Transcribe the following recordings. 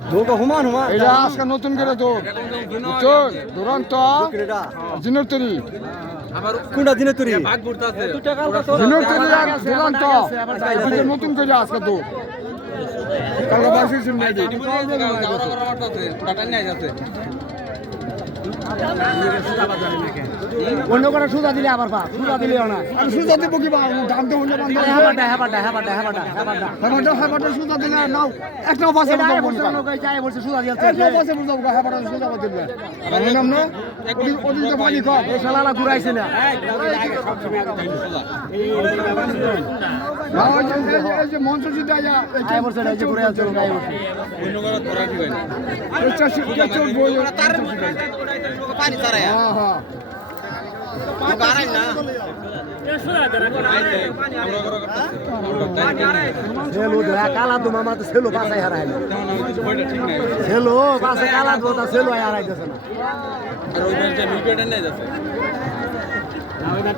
ধোকা human human এটা আজকে নতুন করে তো দুরন্ত দিনের তরি কোনটা দিনে তরি দিনের তরি আর দুরন্ত নতুন করে আজকে তো কালকে বাসি সিম নাই অন্য করে সুদা দিলে আবার পা সুদা দিলে না আমি সুতা দিব কি দাম তো হইলো বান্ধব হেবাটা সুতা দিলে নাও একটাও বাসে বলছে সুদা দিয়েছে একটাও বাসে বুঝাবো হেবাটা সুতা দিলে আমার নাম না ওদিন তো বাড়ি কম এই শালালা ঘুরাইছে না এই যে মঞ্চ জিতে আয়া আয় বলছে এই যে ঘুরে আছে গায় বলছে অন্য করে ধরা ঠিক হয় না পানি তারা হ্যাঁ হ্যাঁ গারাই না সেলো ধরা কালা তো মামা তো সেলো পাছাই হারাইল ঠিক নাই সেলো পাছে কালা তো তা সেলো হারাইতেছে না আর ওই ব্যাংকটা মিলপেটা নেই যাচ্ছে ওটা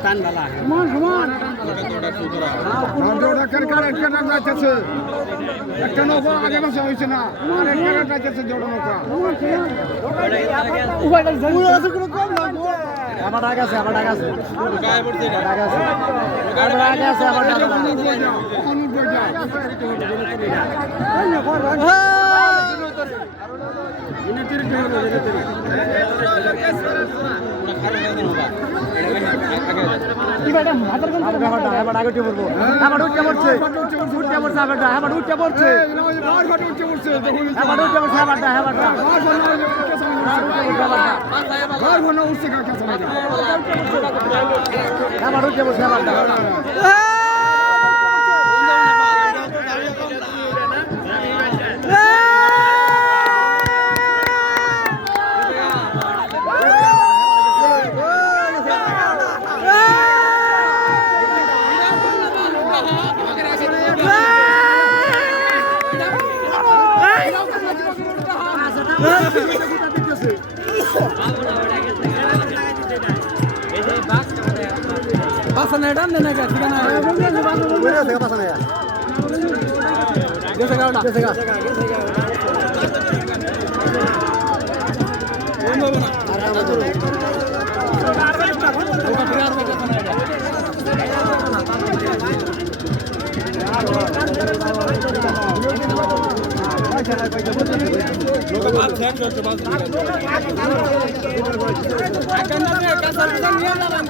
কেন যাইতেছে একটা নৌকা আগে বসে হয়েছে না আর একটা যাইতেছে জোড়া নৌকা আবার আগে আছে আবার আগে আছে গায়ে পড়ছে এটা আগে আছে আবার আগে আছে আবার আগে উঠে পড়বো আবার উঠে পড়ছে উঠে পড়ছে আবার উঠে পড়ছে আবার উঠে পড়ছে আবার আবার উঠে পড়ছে আবার পাশা না ডান না ঠিক না পাশা না গেছে গাওটা গেছে গা কোন হবে না লোক বাদ ছেড়ে চলছে বাদ আকান্না কাছে নিয়ে যাবেন